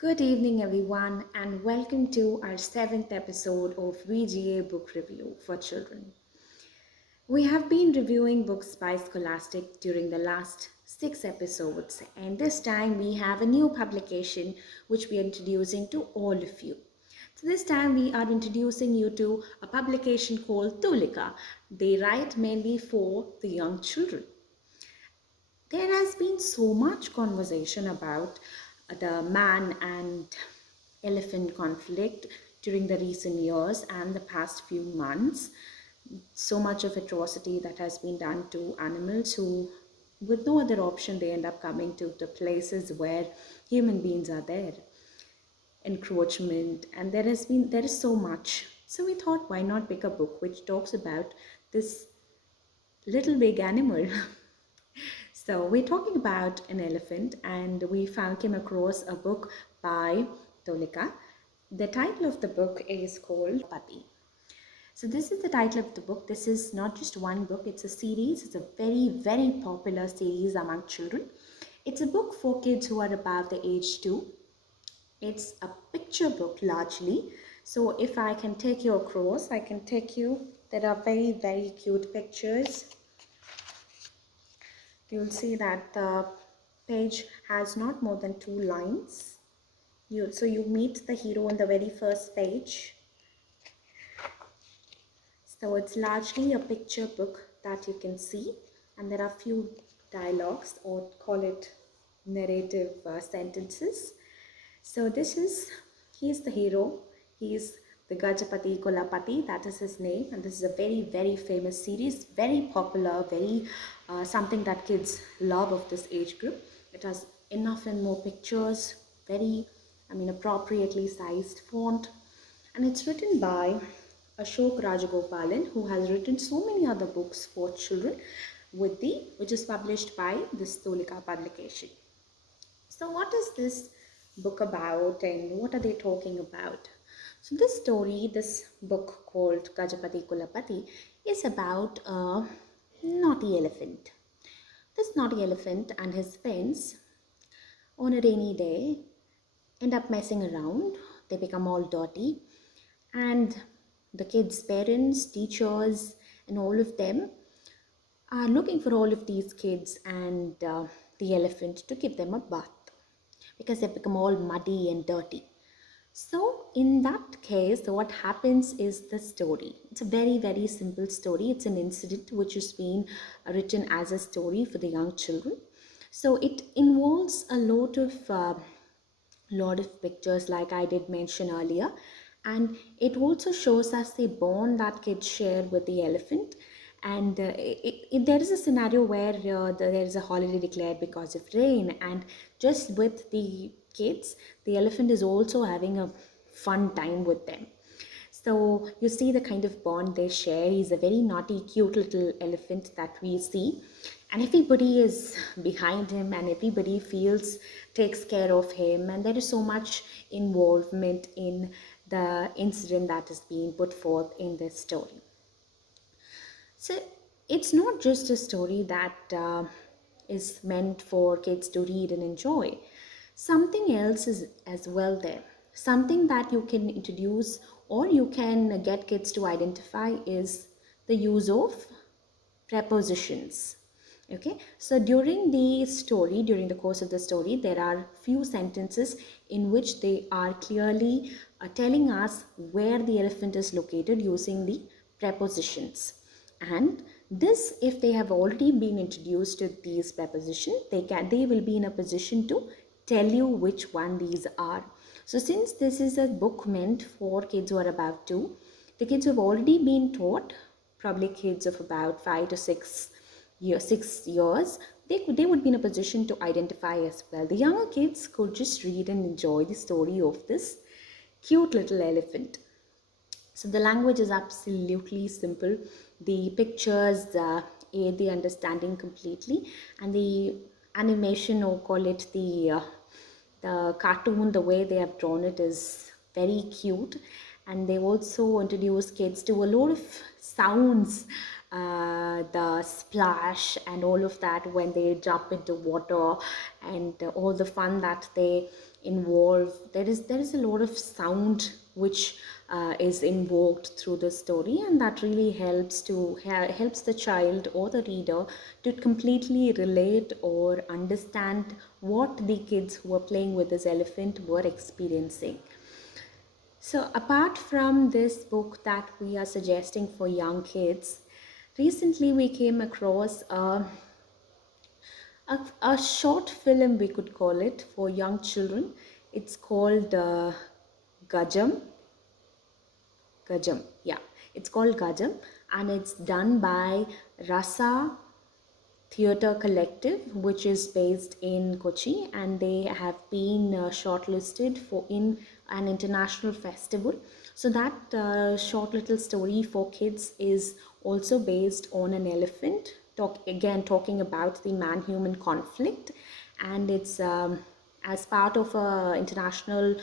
Good evening, everyone, and welcome to our seventh episode of VGA Book Review for Children. We have been reviewing books by Scholastic during the last six episodes, and this time we have a new publication which we are introducing to all of you. So, this time we are introducing you to a publication called Tulika. They write mainly for the young children. There has been so much conversation about the man and elephant conflict during the recent years and the past few months. So much of atrocity that has been done to animals who, with no other option, they end up coming to the places where human beings are there. Encroachment, and there is so much. So we thought, why not pick a book which talks about this little big animal. So we're talking about an elephant, and we found came across a book by Tolika. The title of the book is called Pati. So this is the title of the book. This is not just one book, it's a series. It's a very popular series among children. It's a book for kids who are above the age 2. It's a picture book largely. So if I can take you across, I can take you. There are very cute pictures. You'll see that the page has not more than 2 lines. So you meet the hero on the very first page. So it's largely a picture book that you can see, and there are few dialogues, or call it narrative sentences. So he's the hero. He's the Gajapati Kolapati, that is his name, and this is a very famous series, very popular, very something that kids love of this age group. It has enough and more pictures, appropriately sized font, and it's written by Ashok Rajagopalan, who has written so many other books for children, which is published by this Tolika publication. So, what is this book about, and what are they talking about? So, this book called Gajapati Kulapati, is about a naughty elephant. This naughty elephant and his friends, on a rainy day, end up messing around. They become all dirty, and the kids' parents, teachers, and all of them are looking for all of these kids and the elephant to give them a bath because they become all muddy and dirty. So, in that case, what happens is the story. It's a very simple story. It's an incident which has been written as a story for the young children. So, it involves a lot of pictures, like I did mention earlier, and it also shows us the bond that kids share with the elephant. And there is a scenario where there is a holiday declared because of rain, and just with the kids, the elephant is also having a fun time with them. So you see the kind of bond they share. He's a very naughty, cute little elephant that we see, and everybody is behind him, and everybody takes care of him, and there is so much involvement in the incident that is being put forth in this story. So it's not just a story that is meant for kids to read and enjoy. Something else is as well there. Something that you can introduce or you can get kids to identify is the use of prepositions. Okay, so during the course of the story, there are few sentences in which they are clearly telling us where the elephant is located using the prepositions. And this, if they have already been introduced to these prepositions, they will be in a position to tell you which one these are. So since this is a book meant for kids who are about 2, the kids who have already been taught, probably kids of about 5 to 6 years, they would be in a position to identify as well. The younger kids could just read and enjoy the story of this cute little elephant. So the language is absolutely simple. The pictures aid the understanding completely, and the animation, or call it the cartoon, the way they have drawn it is very cute. And they also introduce kids to a lot of sounds, the splash and all of that when they jump into water, and all the fun that they involve, there is a lot of sound which is invoked through the story, and that really helps the child or the reader to completely relate or understand what the kids who are playing with this elephant were experiencing. So, apart from this book that we are suggesting for young kids, recently we came across a short film, we could call it, for young children. It's called Gajam. Gajam, yeah. It's called Gajam, and it's done by Rasa Theatre Collective, which is based in Kochi, and they have been shortlisted for in an international festival. So that short little story for kids is also based on an elephant. Talking about the man-human conflict, and it's as part of a international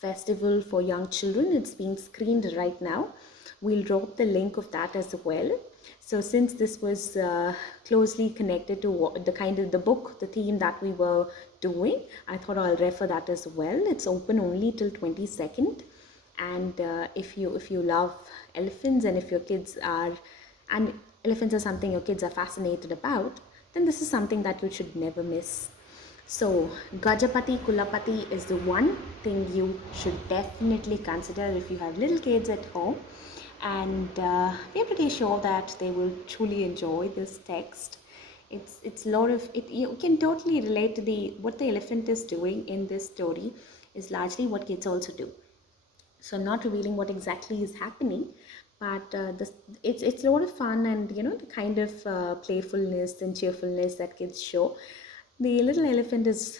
festival for young children. It's being screened right now. We'll drop the link of that as well. So since this was closely connected to the kind of the book, the theme that we were doing, I thought I'll refer that as well. It's open only till 22nd, and if you love elephants, and if your kids are, and elephants are something your kids are fascinated about, then this is something that you should never miss. So, Gajapati Kulapati is the one thing you should definitely consider if you have little kids at home. And we're pretty sure that they will truly enjoy this text. It's a lot of it. You can totally relate to the what the elephant is doing in this story is largely what kids also do. So I'm not revealing what exactly is happening, but it's a lot of fun, and the kind of playfulness and cheerfulness that kids show. The little elephant is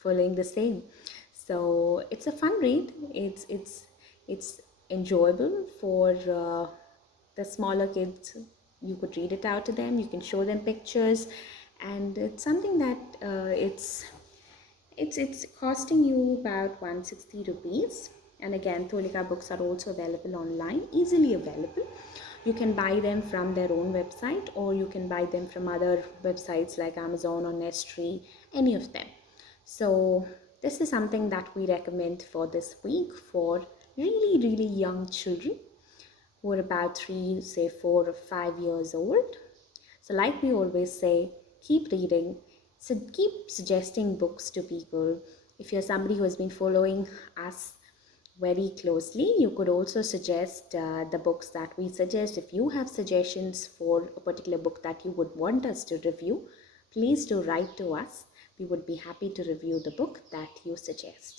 following the same. So it's a fun read. It's enjoyable for the smaller kids. You could read it out to them. You can show them pictures, and it's something that it's costing you about 160 rupees. And again, Tolika books are also available online, easily available. You can buy them from their own website, or you can buy them from other websites like Amazon or Nestry, any of them. So this is something that we recommend for this week for really, really young children who are about 3, say 4 or 5 years old. So, like we always say, keep reading. So, keep suggesting books to people. If you're somebody who has been following us very closely, you could also suggest the books that we suggest. If you have suggestions for a particular book that you would want us to review, please do write to us. We would be happy to review the book that you suggest.